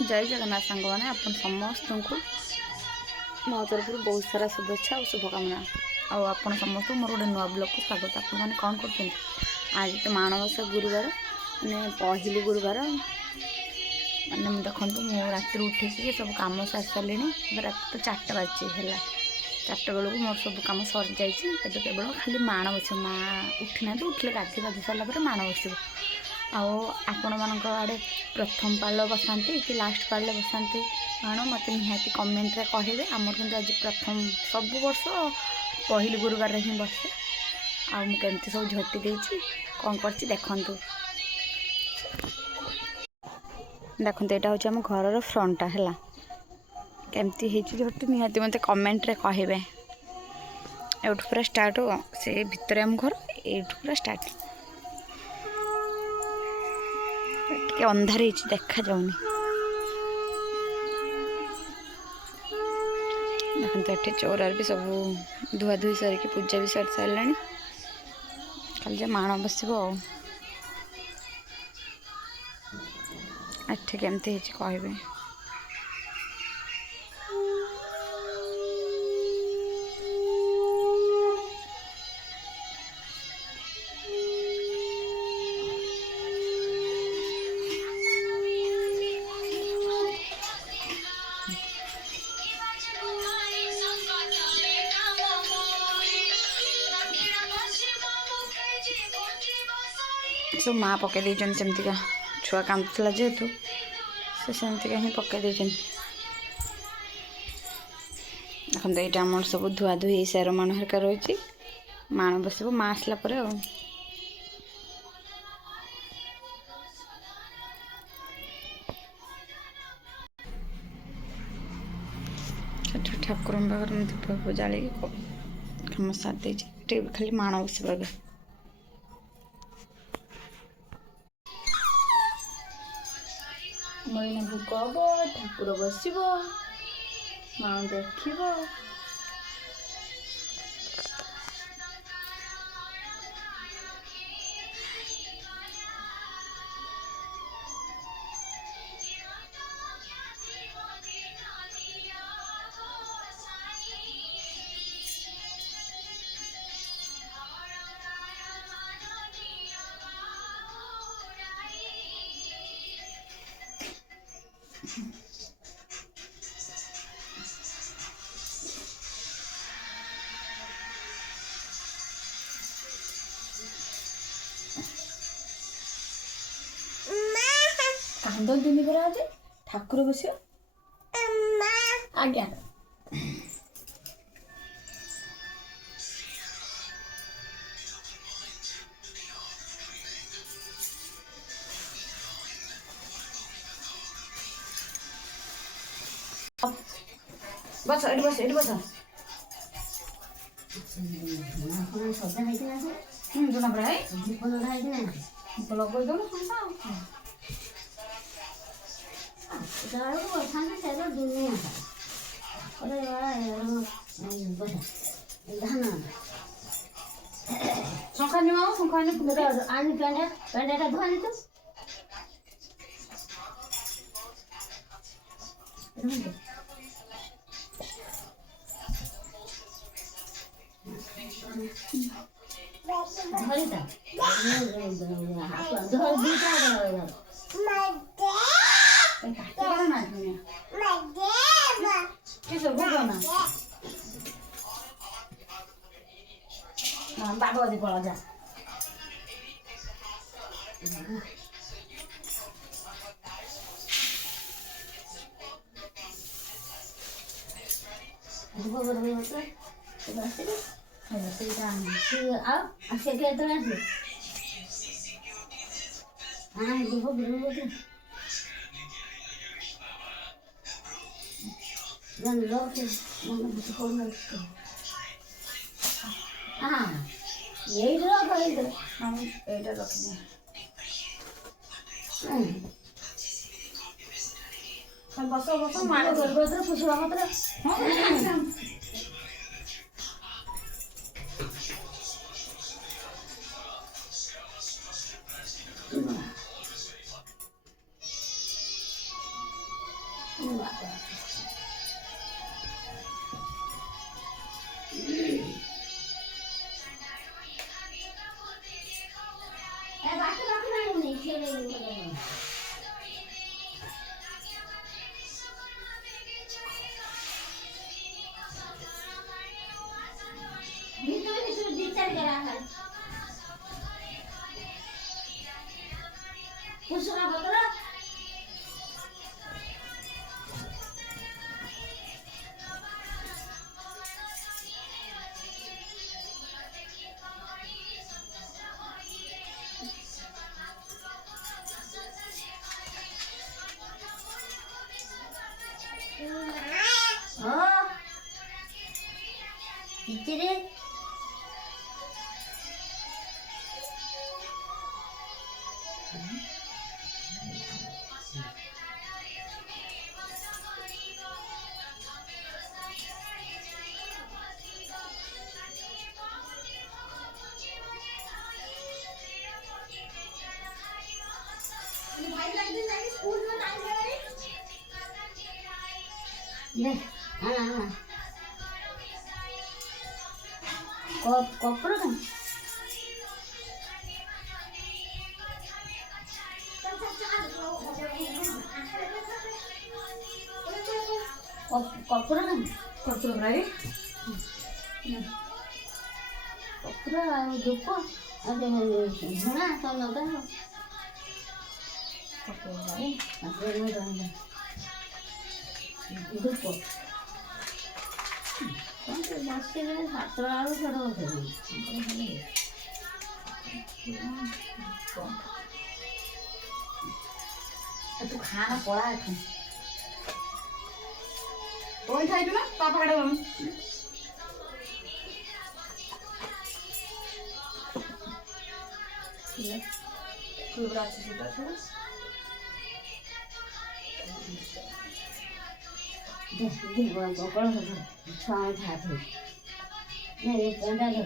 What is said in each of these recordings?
जय जगन्नाथ सांग मैंने अपन समस्त को मो तरफ बहुत सारा शुभेच्छा और शुभकामना आपन समस्त मोर गोटे नुआ ब्लॉग को स्वागत। आप मैंने कौन कर आज तो माणबसा गुरुवार मैंने पहली गुरुवार मैंने देखो मु राति उठे सब कम सारी सारे रात तो 4टा बाजी है 4टा बेलू मोर सब कम सरी जाइए केवल खाली माण बस माँ उठी ना उठे गाधी गाधी सारापर माण बस आपण मान आड़े प्रथम पाल बसाते कि लास्ट पाल बसाते कौन मत निहाती कमेंट रे कहे आमर कि आज प्रथम सब वर्ष पहली गुरुवार हिं बसे आमती सब झटी देती कौन कर देखु देखते यहाँ हूँ आम घर फ्रंटा है केमती झटी निहाती मत कमेंट रे कहे एठू पूरा स्टार्ट हो से भितर आम घर एठू पूरा स्टार्ट टे अंधार देखा जाऊनी देखते ये चौरार भी सब धुआ धुई सारिकी पूजा भी सरी सारा खाली माण बस एठे केमती कहे सब माँ पकई देती सेमतिका छुआ कांदुला जेहेतु से सेमतिका ही पकई देती देखते यहाँ आम सब धुआ धुई सार माण हरिका रही माण बस माँ आसला ठाकुर पाखे दीप जाली कम सारी खाली माण बस मईना भोक हम ठाकुर बस माँ देख कांदी परा आज ठाकुर बस आज्ञा बस एट बस जुना पड़ा है लगे दो शंखा निमा शंखा आनी पेंडा धोनी तो बाबा दी पड़ा जा बस बस मार पुछवा मत तू खाना पड़ा है कोई खाई ना पापा कड़े हम कुलबरा से जुटा थोड़ा दिन को कौन सा छाव था थे नहीं ये पंडा दो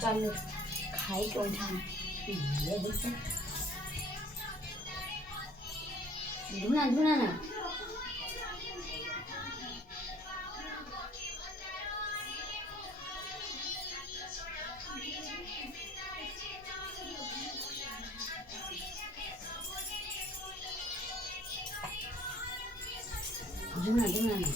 चल खाई कौन था ये देखो धुना धुना ना धुना धुना ना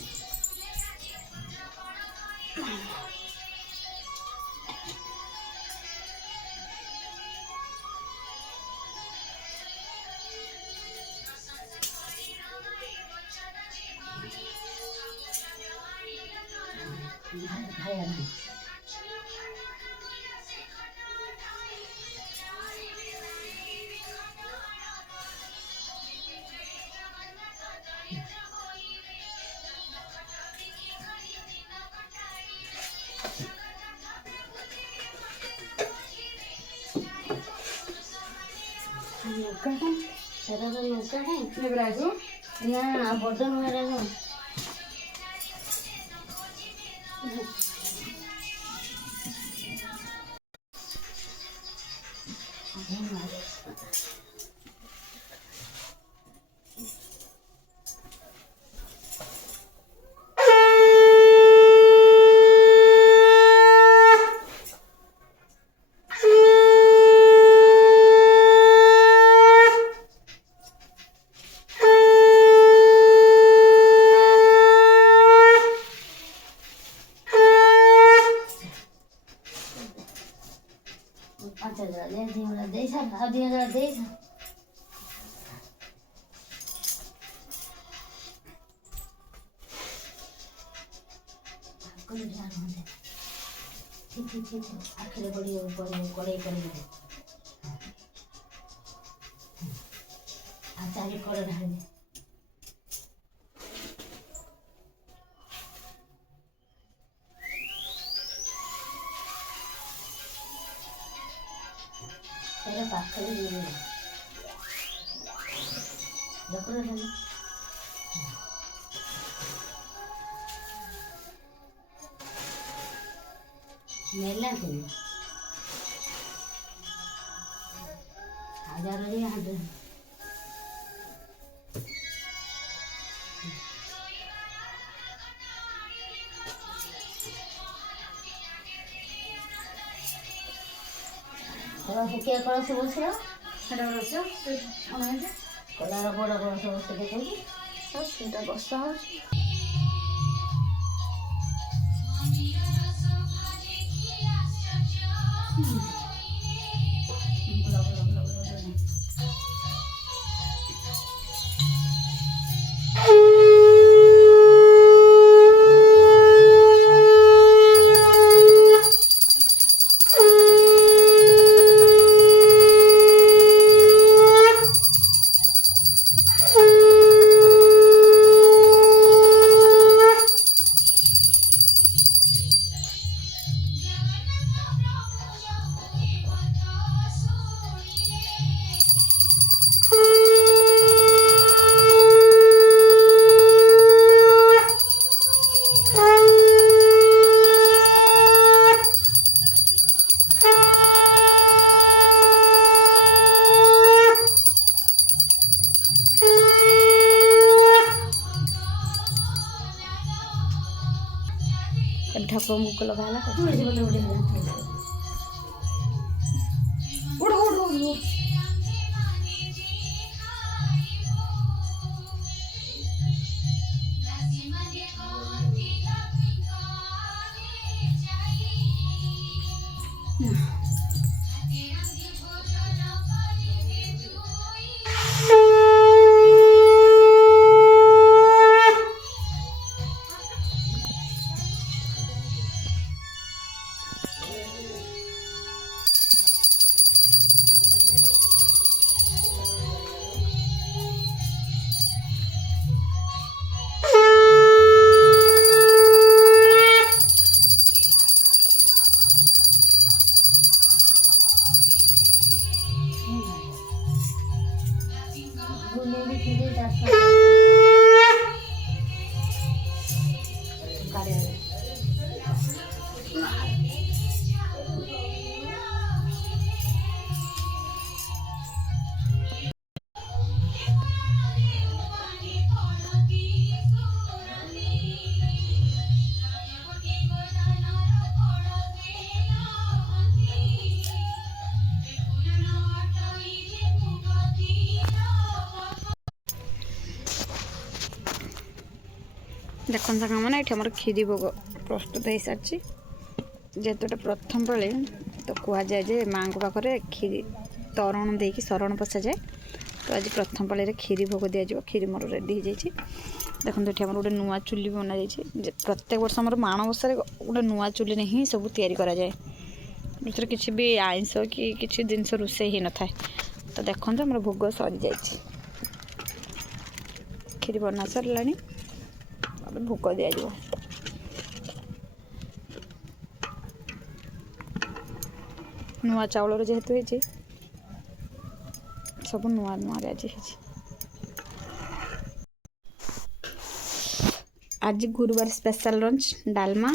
ना बर्तन मेरा आखिर बड़ी कड़े चारी कड़े ढाल पाखे देखो मेला के हजार हजार କିଏ କଳସ ବସିବ ସେଟା ବସିବ କଲାର ବଡ଼ କଳସ ବସି ଦେଖନ୍ତି ସେଇଟା ବର୍ଷା ହେଉଛି। ଠାକୁର ମୁକ ଲଗା ହେଲା ଦେଖନ୍ତୁ ସାଙ୍ଗମାନେ ଏଠି ଆମର କ୍ଷୀରି ଭୋଗ ପ୍ରସ୍ତୁତ ହେଇସାରିଛି। ଯେହେତୁ ଏଟା ପ୍ରଥମ ପାଳି ତ କୁହାଯାଏ ଯେ ମାଆଙ୍କ ପାଖରେ କ୍ଷୀରି ତରଣ ଦେଇକି ଶରଣ ପଶାଯାଏ। ତ ଆଜି ପ୍ରଥମ ପାଳିରେ କ୍ଷୀରି ଭୋଗ ଦିଆଯିବ। କ୍ଷୀରି ମୋର ରେଡ଼ି ହେଇଯାଇଛି। ଦେଖନ୍ତୁ ଏଠି ଆମର ଗୋଟେ ନୂଆ ଚୁଲି ବନାଯାଇଛି। ପ୍ରତ୍ୟେକ ବର୍ଷ ଆମର ମାଣବସାରେ ଗୋଟେ ନୂଆ ଚୁଲିରେ ହିଁ ସବୁ ତିଆରି କରାଯାଏ। ଯେଉଁଥିରେ କିଛି ବି ଆଇଁଷ କି କିଛି ଜିନିଷ ରୋଷେଇ ହେଇନଥାଏ। ତ ଦେଖନ୍ତୁ ଆମର ଭୋଗ ସରିଯାଇଛି। କ୍ଷୀରି ବନା ସରିଲାଣି। ଭୋଗ ଦିଆଯିବ। ନୂଆ ଚାଉଳର ଯେହେତୁ ହେଇଛି ସବୁ ନୂଆ ନୂଆରେ ଆଜି ହେଇଛି। ଆଜି ଗୁରୁବାର ସ୍ପେଶାଲ ଲଞ୍ଚ ଡାଲମା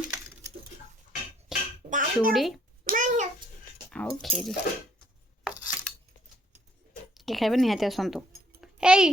ଚୁଡ଼ି ଆଉ କ୍ଷୀରି। କିଏ ଖାଇବେ ନିହାତି ଆସନ୍ତୁ। ଏଇ